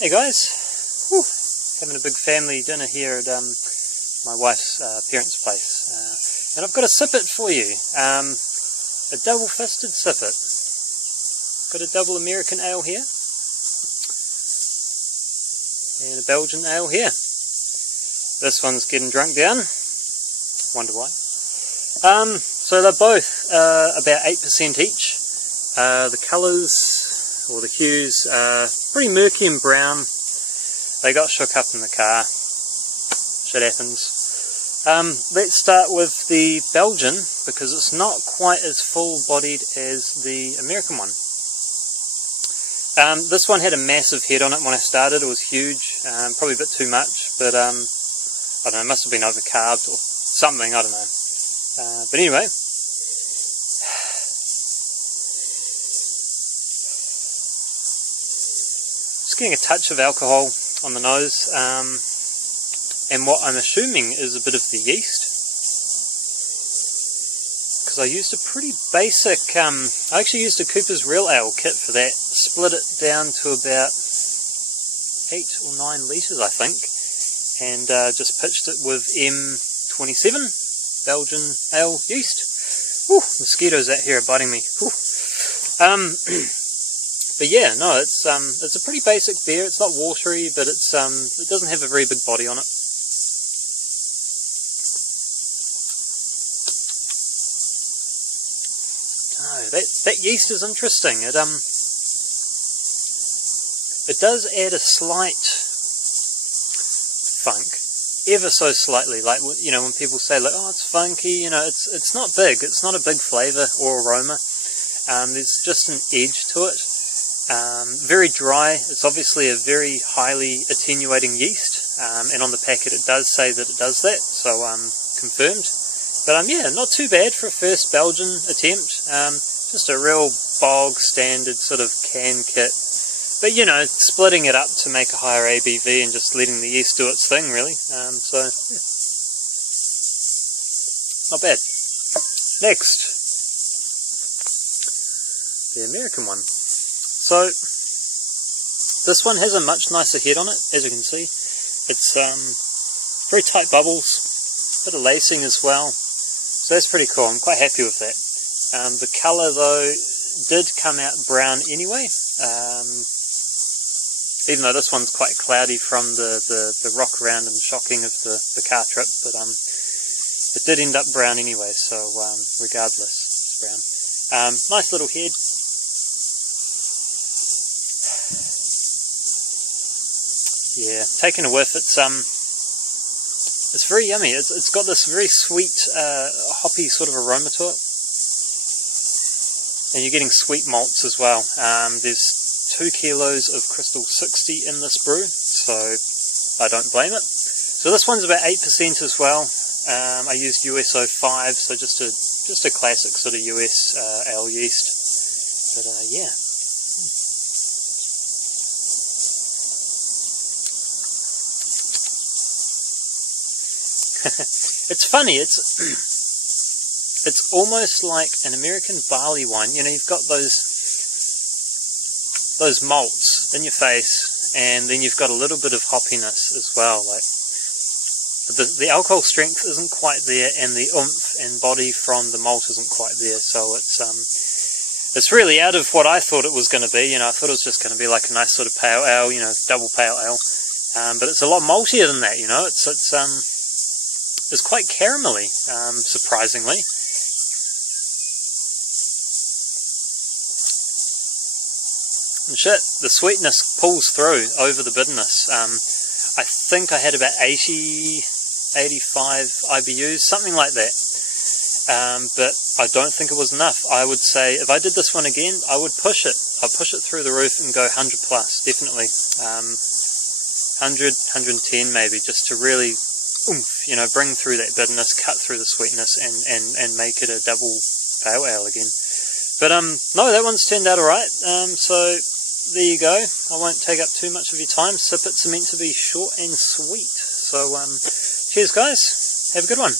Hey guys, whew, having a big family dinner here at my wife's parents' place, and I've got a Sippit for you, a double-fisted Sippit. Got a double American ale here, and a Belgian ale here. This one's getting drunk down, wonder why. So they're both about 8% each. The colours, or the hues, are pretty murky and brown. They got shook up in the car. Shit happens. Let's start with the Belgian, because it's not quite as full-bodied as the American one. This one had a massive head on it when I started. It was huge, probably a bit too much, but I don't know, it must have been overcarbed or something, I don't know. But anyway, getting a touch of alcohol on the nose, and what I'm assuming is a bit of the yeast, because I used a pretty basic, I actually used a Cooper's Real Ale kit for that, split it down to about 8 or 9 litres I think, and just pitched it with M27 Belgian Ale yeast. Whew, mosquitoes out here are biting me. But yeah, no, it's a pretty basic beer. It's not watery, but it doesn't have a very big body on it. Oh, that yeast is interesting. It does add a slight funk, ever so slightly. Like, you know, when people say like, oh, it's funky, you know, it's not big. It's not a big flavour or aroma. There's just an edge to it. Very dry. It's obviously a very highly attenuating yeast, and on the packet it does say that it does that, so confirmed. But yeah, not too bad for a first Belgian attempt. Just a real bog standard sort of can kit, but you know, splitting it up to make a higher ABV and just letting the yeast do its thing, really. So yeah. Not bad. Next, the American one. So, this one has a much nicer head on it, as you can see. It's very tight bubbles, a bit of lacing as well, so that's pretty cool. I'm quite happy with that. The colour, though, did come out brown anyway, even though this one's quite cloudy from the rock around and shocking of the car trip, but it did end up brown anyway, so regardless, it's brown. Nice little head. Yeah, taking a whiff, it's very yummy. It's got this very sweet, hoppy sort of aroma to it, and you're getting sweet malts as well. There's 2 kilos of Crystal 60 in this brew, so I don't blame it. So this one's about 8% as well. I used USO 5, so just a classic sort of US ale yeast. But yeah. It's funny, it's almost like an American barley wine. You know, you've got those malts in your face, and then you've got a little bit of hoppiness as well. Like the alcohol strength isn't quite there, and the oomph and body from the malt isn't quite there. So it's really out of what I thought it was going to be. You know, I thought it was just going to be like a nice sort of pale ale, you know, double pale ale. But it's a lot maltier than that. You know, it's quite caramelly, surprisingly. And shit, the sweetness pulls through over the bitterness. I think I had about 80, 85 IBUs, something like that. But I don't think it was enough. I would say, if I did this one again, I would push it. I'd push it through the roof and go 100 plus, definitely. 100, 110 maybe, just to really oomph, you know, bring through that bitterness, cut through the sweetness, and make it a double pale ale again. But no, that one's turned out alright. So there you go. I won't take up too much of your time. Sippits are meant to be short and sweet. So cheers guys, have a good one.